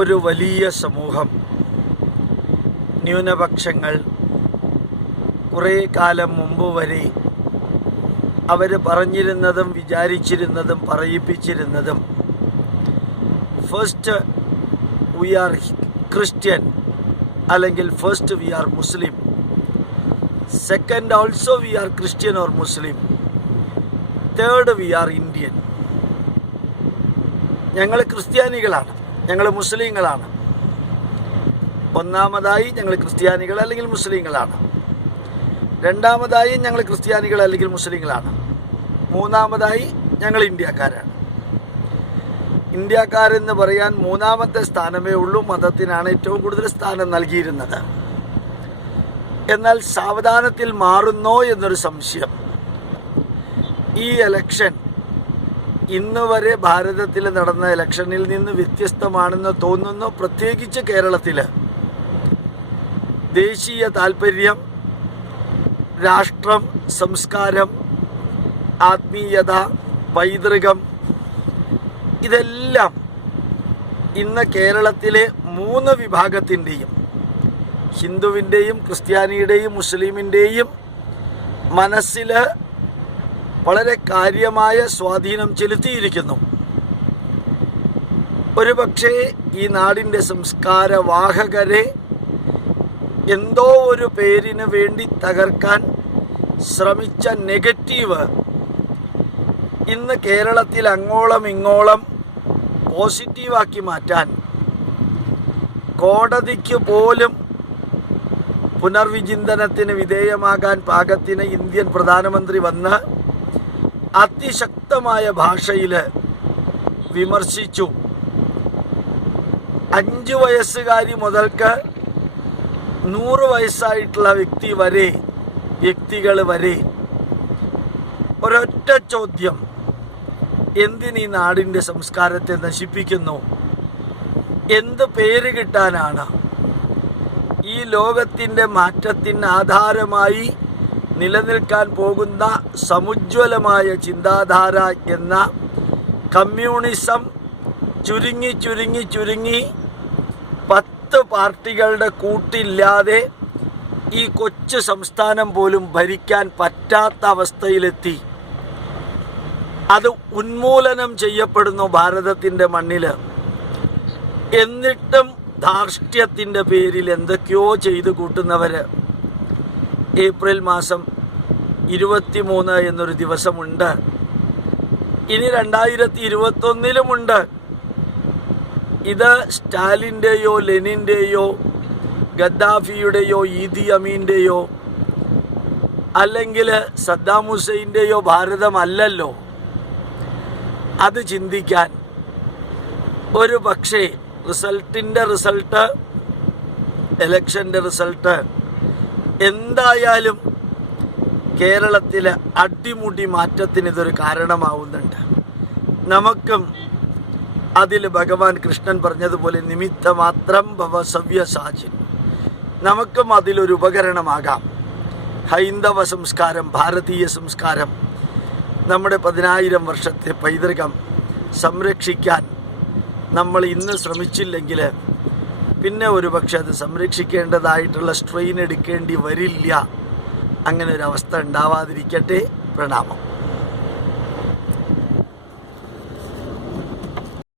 ഒരു വലിയ സമൂഹം. ന്യൂനപക്ഷങ്ങൾ കുറേ കാലം മുമ്പ് വരെ അവർ പറഞ്ഞിരുന്നതും വിചാരിച്ചിരുന്നതും പറയിപ്പിച്ചിരുന്നതും ഫസ്റ്റ് വി ആർ ക്രിസ്ത്യൻ അല്ലെങ്കിൽ first we are Muslim second also we are Christian or Muslim third we are Indian ഞങ്ങൾ ക്രിസ്ത്യാനികളാണ്. ഞങ്ങൾ മുസ്ലിങ്ങളാണ്. ഒന്നാമതായി ഞങ്ങൾ ക്രിസ്ത്യാനികൾ അല്ലെങ്കിൽ മുസ്ലിങ്ങളാണ്. രണ്ടാമതായി ഞങ്ങൾ ക്രിസ്ത്യാനികൾ അല്ലെങ്കിൽ മുസ്ലിങ്ങളാണ്. മൂന്നാമതായി ഞങ്ങൾ ഇന്ത്യക്കാരാണ്. ഇന്ത്യക്കാരെന്ന് പറയാൻ മൂന്നാമത്തെ സ്ഥാനമേ ഉള്ളൂ. മതത്തിനാണ് ഏറ്റവും കൂടുതൽ സ്ഥാനം നൽകിയിരുന്നത്. എന്നാൽ സാവധാനത്തിൽ മാറുന്നോ എന്നൊരു സംശയം. ഈ എലക്ഷൻ ഇന്ന് വരെ ഭാരതത്തിൽ നടന്ന ഇലക്ഷനിൽ നിന്ന് വ്യത്യസ്തമാണെന്ന് തോന്നുന്നു പ്രത്യേകിച്ച് കേരളത്തിൽ ദേശീയ താല്പര്യം രാഷ്ട്രം സംസ്കാരം ആത്മീയത പൈതൃകം ഇതെല്ലാം ഇന്ന് കേരളത്തിലെ മൂന്ന് വിഭാഗത്തിന്റെയും ഹിന്ദുവിന്റെയും ക്രിസ്ത്യാനിയുടെയും മുസ്ലിമിന്റെയും മനസ്സിൽ വളരെ കാര്യമായ സ്വാധീനം ചെലുത്തിയിരിക്കുന്നു. ഒരുപക്ഷെ ഈ നാടിന്റെ സംസ്കാരവാഹകരെ എന്തോ ഒരു പേരിന് വേണ്ടി തകർക്കാൻ ശ്രമിച്ച നെഗറ്റീവ് ഇന്ന് കേരളത്തിൽ അങ്ങോളം ഇങ്ങോളം പോസിറ്റീവാക്കി മാറ്റാൻ കോടതിക്ക് പോലും പുനർവിചിന്തനത്തിന് വിധേയമാകാൻ പാകത്തിന് ഇന്ത്യൻ പ്രധാനമന്ത്രി വന്ന് അതിശക്തമായ ഭാഷയിൽ വിമർശിച്ചു. അഞ്ച് വയസ്സുകാരി മുതൽക്ക് നൂറ് വയസ്സായിട്ടുള്ള വ്യക്തി വരെ വ്യക്തികൾ വരെ. ഒരൊറ്റ ചോദ്യം എന്തിനീ നാടിന്റെ സംസ്കാരത്തെ നശിപ്പിക്കുന്നു? എന്ത് പേര് കിട്ടാനാണ്? ഈ ലോകത്തിന്റെ മാറ്റത്തിന് ആധാരമായി നിലനിൽക്കാൻ പോകുന്ന സമുജ്വലമായ ചിന്താധാര എന്ന കമ്മ്യൂണിസം ചുരുങ്ങി ചുരുങ്ങി ചുരുങ്ങി പത്ത് പാർട്ടികളുടെ കൂട്ടില്ലാതെ ഈ കൊച്ചു സംസ്ഥാനം പോലും ഭരിക്കാൻ പറ്റാത്ത അവസ്ഥയിലെത്തി. അത് ഉന്മൂലനം ചെയ്യപ്പെടുന്നു ഭാരതത്തിന്റെ മണ്ണിൽ. എന്നിട്ടും ധാർഷ്ട്യത്തിന്റെ പേരിൽ എന്തൊക്കെയോ ചെയ്തു കൂട്ടുന്നവര്. ഏപ്രിൽ മാസം ഇരുപത്തിമൂന്ന് എന്നൊരു ദിവസമുണ്ട്. ഇനി രണ്ടായിരത്തി ഇരുപത്തൊന്നിലുമുണ്ട് ഇത് സ്റ്റാലിന്റെയോ ലെനിന്റെയോ ഗദ്ദാഫിയുടെയോ ഈദി അമീന്റെയോ അല്ലെങ്കിൽ സദ്ദാം ഹുസൈന്റെയോ ഭാരതമല്ലല്ലോ. അത് ചിന്തിക്കാൻ ഒരു പക്ഷേ റിസൾട്ടിന്റെ റിസൾട്ട് എലക്ഷന്റെ റിസൾട്ട് എന്തായാലും കേരളത്തിലെ അടിമുടി മാറ്റത്തിന് ഇതൊരു കാരണമാവുന്നുണ്ട്. നമുക്കും അതിൽ ഭഗവാൻ കൃഷ്ണൻ പറഞ്ഞതുപോലെ നിമിത്തമാത്രം ഭവ സവ്യസാചിൻ നമുക്കും അതിലൊരു ഉപകരണമാകാം. ഹൈന്ദവ സംസ്കാരം ഭാരതീയ സംസ്കാരം നമ്മുടെ പതിനായിരം വർഷത്തെ പൈതൃകം സംരക്ഷിക്കാൻ നമ്മൾ ഇന്ന് ശ്രമിച്ചില്ലെങ്കിൽ പിന്നെ ഒരുപക്ഷെ അത് സംരക്ഷിക്കേണ്ടതായിട്ടുള്ള സ്ട്രെയിൻ എടുക്കേണ്ടി വരില്ല. അങ്ങനെ ഒരു അവസ്ഥ ഉണ്ടാവാതിരിക്കട്ടെ. പ്രണാമം.